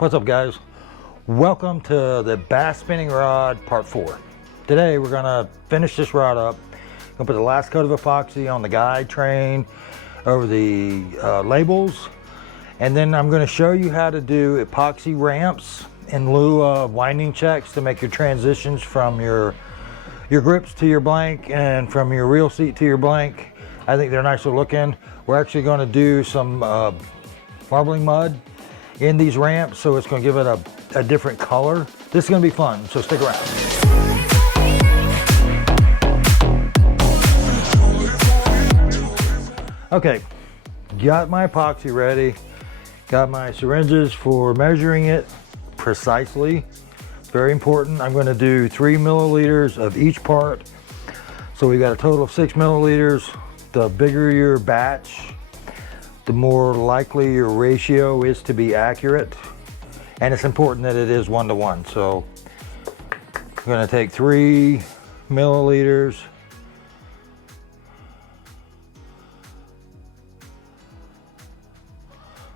What's up, guys? Welcome to the bass spinning rod part 4. Today we're gonna finish this rod up. Gonna put the last coat of epoxy on the guide train over the labels, and then I'm gonna show you how to do epoxy ramps in lieu of winding checks to make your transitions from your grips to your blank and from your reel seat to your blank. I think they're nicer looking. We're actually gonna do some marbling mud in these ramps, so it's going to give it a different color. This is going to be fun, so stick around. Okay, got my epoxy ready, got my syringes for measuring it precisely. Very important. I'm going to do 3 milliliters of each part, so we got a total of 6 milliliters. The bigger your batch, the more likely your ratio is to be accurate, and it's important that it is 1-to-1. So I'm going to take 3 milliliters,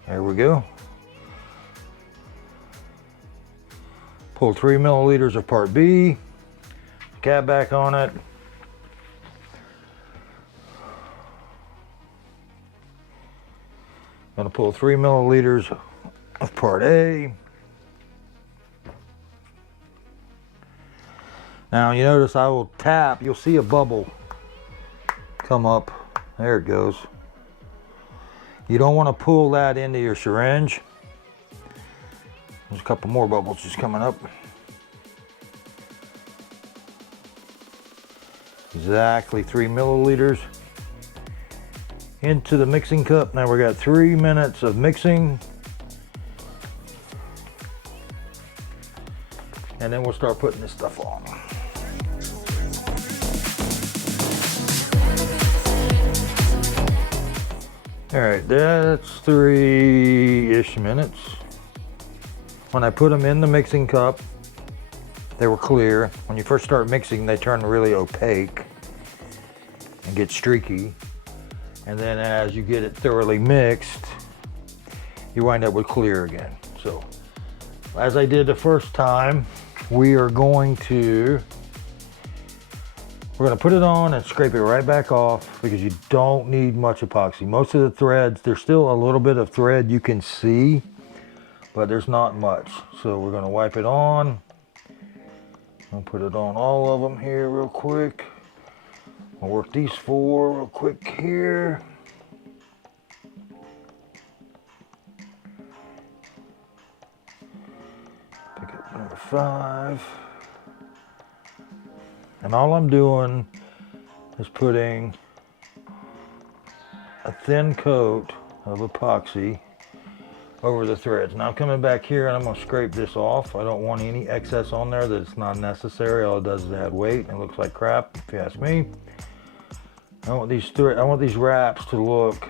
there we go, pull 3 milliliters of part B, cap back on it. Going to pull 3 milliliters of part A. Now you notice I will tap, you'll see a bubble come up. There it goes. You don't want to pull that into your syringe. There's a couple more bubbles just coming up. Exactly 3 milliliters. Into the mixing cup. Now we got 3 minutes of mixing, and then we'll start putting this stuff on. All right, that's 3-ish minutes. When I put them in the mixing cup, they were clear. When you first start mixing, they turn really opaque and get streaky. And then as you get it thoroughly mixed, you wind up with clear again. So as I did the first time, we're going to put it on and scrape it right back off, because you don't need much epoxy. Most of the threads, there's still a little bit of thread you can see, but there's not much. So we're going to wipe it on. I'll put it on all of them here real quick. I'll work these 4 real quick here. Pick up number 5. And all I'm doing is putting a thin coat of epoxy over the threads. Now I'm coming back here and I'm going to scrape this off. I don't want any excess on there that's not necessary. All it does is add weight and it looks like crap, if you ask me. I want these wraps to look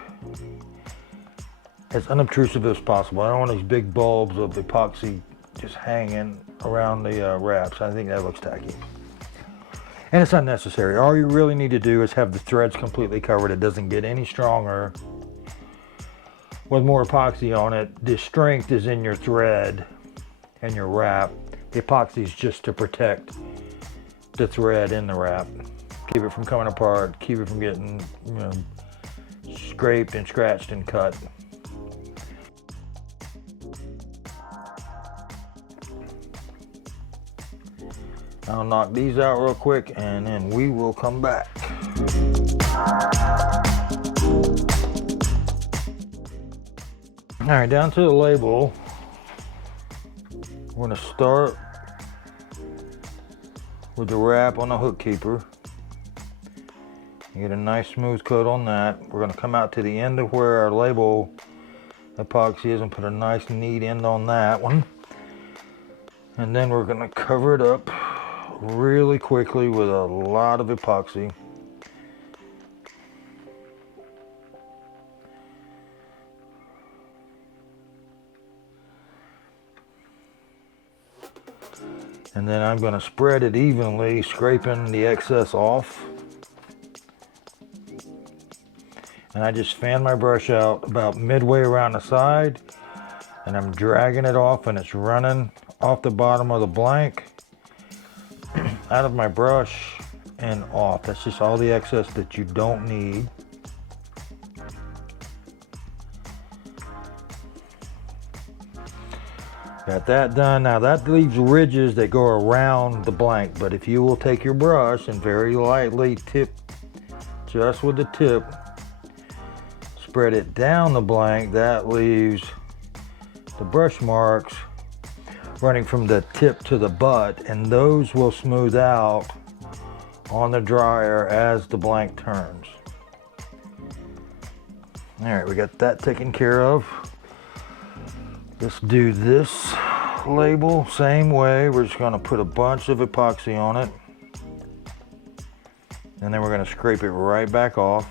as unobtrusive as possible. I don't want these big bulbs of epoxy just hanging around the wraps. I think that looks tacky. And it's unnecessary. All you really need to do is have the threads completely covered. It doesn't get any stronger with more epoxy on it. The strength is in your thread and your wrap. The epoxy is just to protect the thread in the wrap. Keep it from coming apart, keep it from getting, scraped and scratched and cut. I'll knock these out real quick and then we will come back. All right, down to the label. We're gonna start with the wrap on the hook keeper. Get a nice smooth coat on that. We're going to come out to the end of where our label epoxy is and put a nice neat end on that one. And then we're going to cover it up really quickly with a lot of epoxy. And then I'm going to spread it evenly, scraping the excess off. And I just fan my brush out about midway around the side and I'm dragging it off, and it's running off the bottom of the blank out of my brush and off. That's just all the excess that you don't need. Got that done. Now that leaves ridges that go around the blank, but if you will take your brush and very lightly tip, just with the tip, spread it down the blank, that leaves the brush marks running from the tip to the butt, and those will smooth out on the dryer as the blank turns. All right, we got that taken care of. Let's do this label same way. We're just going to put a bunch of epoxy on it, and then we're going to scrape it right back off.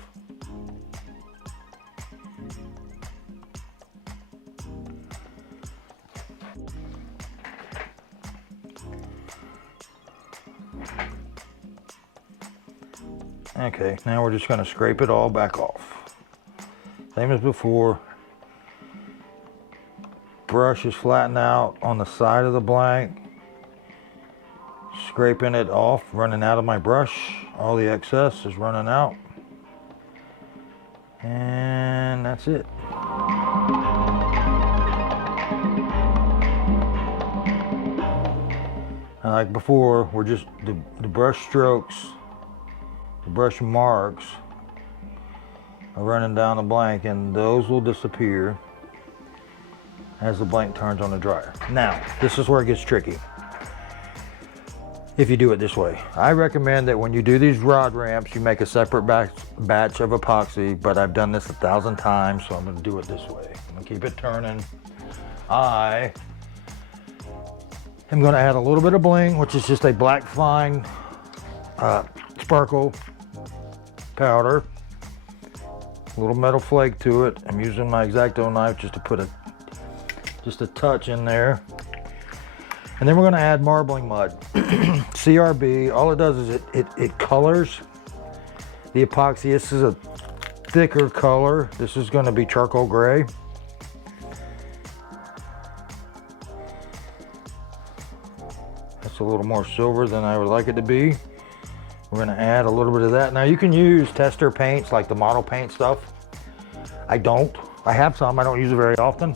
Okay, now we're just going to scrape it all back off. Same as before. Brush is flattened out on the side of the blank. Scraping it off, running out of my brush. All the excess is running out. And that's it. Like before, we're just the brush strokes, the brush marks are running down the blank, and those will disappear as the blank turns on the dryer. Now, this is where it gets tricky. If you do it this way, I recommend that when you do these rod ramps, you make a separate batch of epoxy, but I've done this 1,000 times, so I'm gonna do it this way. I'm gonna keep it turning. I am gonna add a little bit of bling, which is just a black fine sparkle powder, a little metal flake to it. I'm using my X-Acto knife just to put just a touch in there. And then we're gonna add marbling mud. CRB, all it does is it colors the epoxy. This is a thicker color. This is gonna be charcoal gray. That's a little more silver than I would like it to be. We're gonna add a little bit of that. Now you can use tester paints like the model paint stuff. I don't. I have some, I don't use it very often.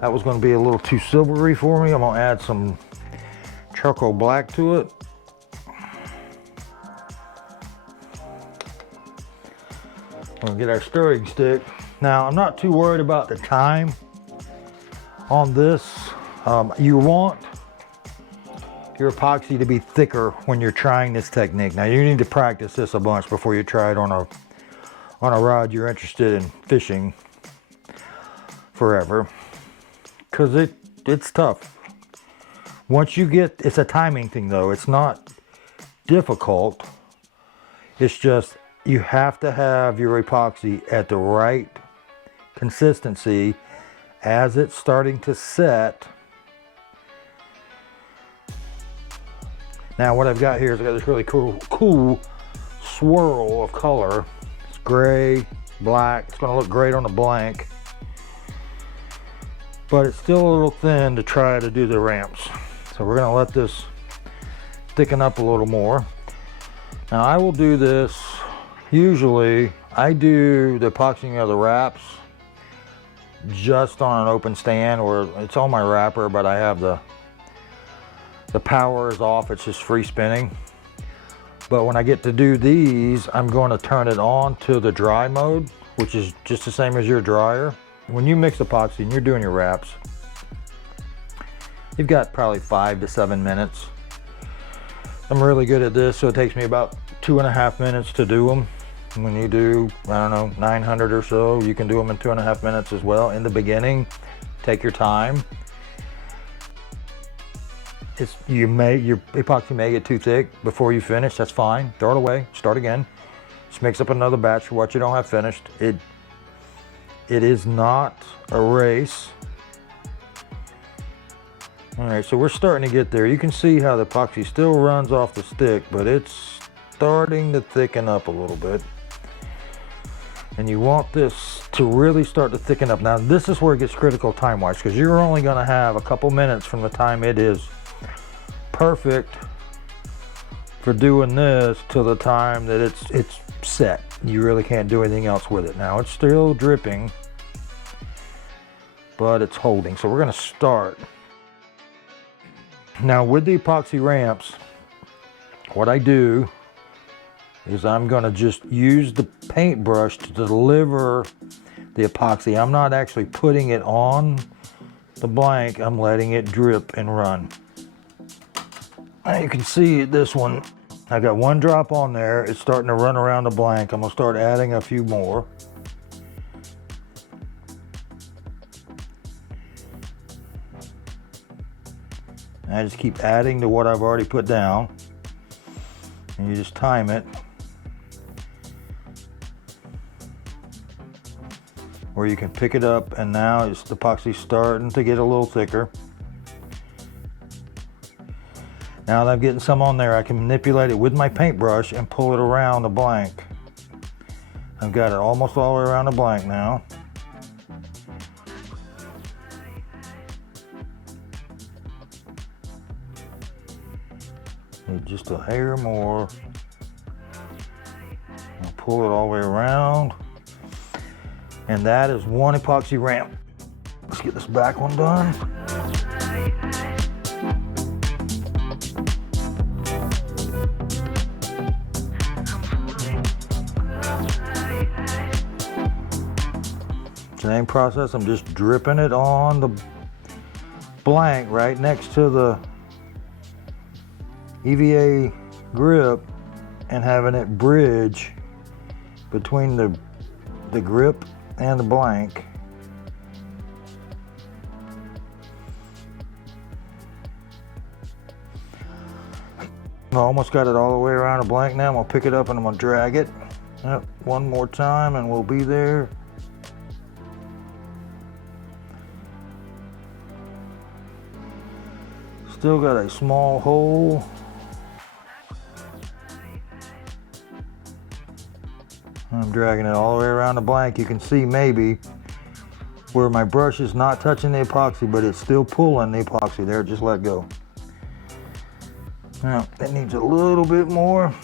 That was going to be a little too silvery for me. I'm going to add some charcoal black to it. We'll get our stirring stick. Now, I'm not too worried about the time on this. You want your epoxy to be thicker when you're trying this technique. Now, you need to practice this a bunch before you try it on a rod you're interested in fishing forever. Because it's tough. Once you get, it's a timing thing though. It's not difficult. It's just you have to have your epoxy at the right consistency as it's starting to set. Now what I've got here is I've got this really cool swirl of color. It's gray, black. It's going to look great on the blank. But it's still a little thin to try to do the ramps. So we're gonna let this thicken up a little more. Now I will do this, usually I do the epoxying of the wraps just on an open stand, or it's on my wrapper, but I have the power is off, it's just free spinning. But when I get to do these, I'm going to turn it on to the dry mode, which is just the same as your dryer. When you mix epoxy and you're doing your wraps, you've got probably 5 to 7 minutes. I'm really good at this, so it takes me about 2.5 minutes to do them. When you do, I don't know, 900 or so, you can do them in 2.5 minutes as well. In the beginning, take your time. Your epoxy may get too thick before you finish, that's fine. Throw it away, start again. Just mix up another batch for what you don't have finished. It is not a race. All right, so we're starting to get there. You can see how the epoxy still runs off the stick, but it's starting to thicken up a little bit. And you want this to really start to thicken up. Now this is where it gets critical time-wise, because you're only going to have a couple minutes from the time it is perfect for doing this to the time that it's set. You really can't do anything else with it. Now it's still dripping, but it's holding. So we're going to start. Now with the epoxy ramps, what I do is I'm going to just use the paintbrush to deliver the epoxy. I'm not actually putting it on the blank. I'm letting it drip and run. Now you can see this one, I got one drop on there. It's starting to run around the blank. I'm going to start adding a few more. And I just keep adding to what I've already put down. And you just time it. Where you can pick it up, and now it's the epoxy starting to get a little thicker. Now that I'm getting some on there, I can manipulate it with my paintbrush and pull it around the blank. I've got it almost all the way around the blank now. Need just a hair more. I'll pull it all the way around. And that is one epoxy ramp. Let's get this back one done. Same process, I'm just dripping it on the blank right next to the EVA grip and having it bridge between the grip and the blank. I almost got it all the way around the blank now. I'm gonna pick it up and I'm gonna drag it up one more time and we'll be there. Still got a small hole. I'm dragging it all the way around the blank. You can see maybe where my brush is not touching the epoxy, but it's still pulling the epoxy there. Just let go. Now, it needs a little bit more.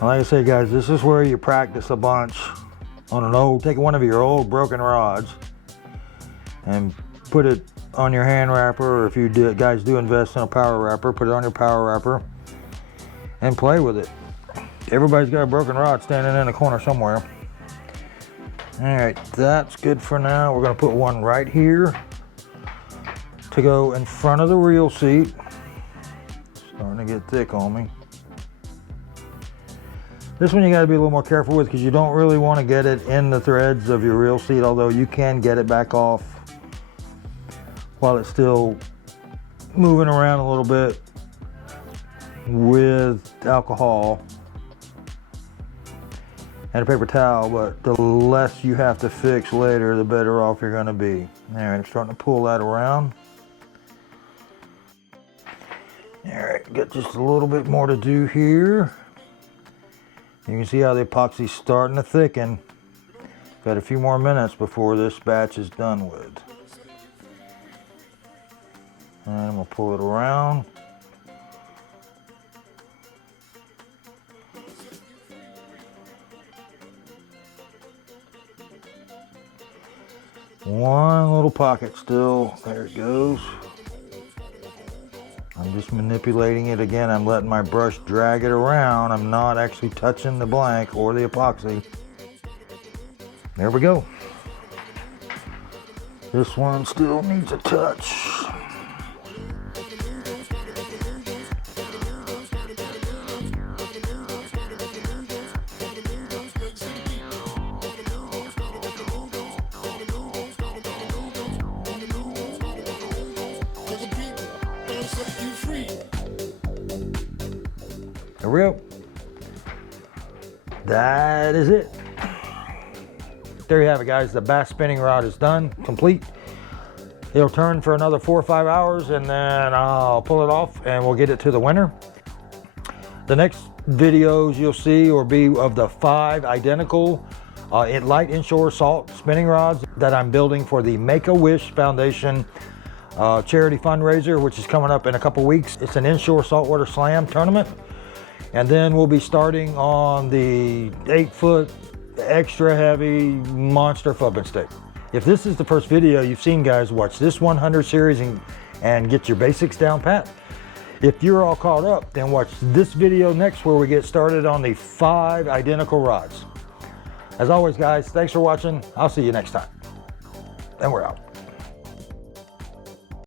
Like I say, guys, this is where you practice a bunch on an old, take one of your old broken rods and put it on your hand wrapper, or if you guys do invest in a power wrapper, put it on your power wrapper and play with it. Everybody's got a broken rod standing in a corner somewhere. All right, that's good for now. We're gonna put one right here to go in front of the reel seat. Starting to get thick on me. This one you gotta be a little more careful with because you don't really want to get it in the threads of your reel seat, although you can get it back off while it's still moving around a little bit with alcohol and a paper towel, but the less you have to fix later, the better off you're gonna be. All right, I'm starting to pull that around. All right, got just a little bit more to do here. You can see how the epoxy's starting to thicken. Got a few more minutes before this batch is done with. And I'm gonna pull it around. One little pocket still, there it goes. I'm just manipulating it again. I'm letting my brush drag it around. I'm not actually touching the blank or the epoxy. There we go. This one still needs a touch. There we go. That is it. There you have it, guys. The bass spinning rod is done, complete. It'll turn for another 4 or 5 hours and then I'll pull it off and we'll get it to the winner. The next videos you'll see will be of the 5 identical light inshore salt spinning rods that I'm building for the Make-A-Wish Foundation charity fundraiser, which is coming up in a couple weeks. It's an inshore saltwater slam tournament. And then we'll be starting on the 8-foot extra heavy monster flipping stick. If this is the first video you've seen, guys, watch this 100 series and get your basics down pat. If you're all caught up, then watch this video next where we get started on the 5 identical rods. As always, guys, thanks for watching. I'll see you next time. And we're out.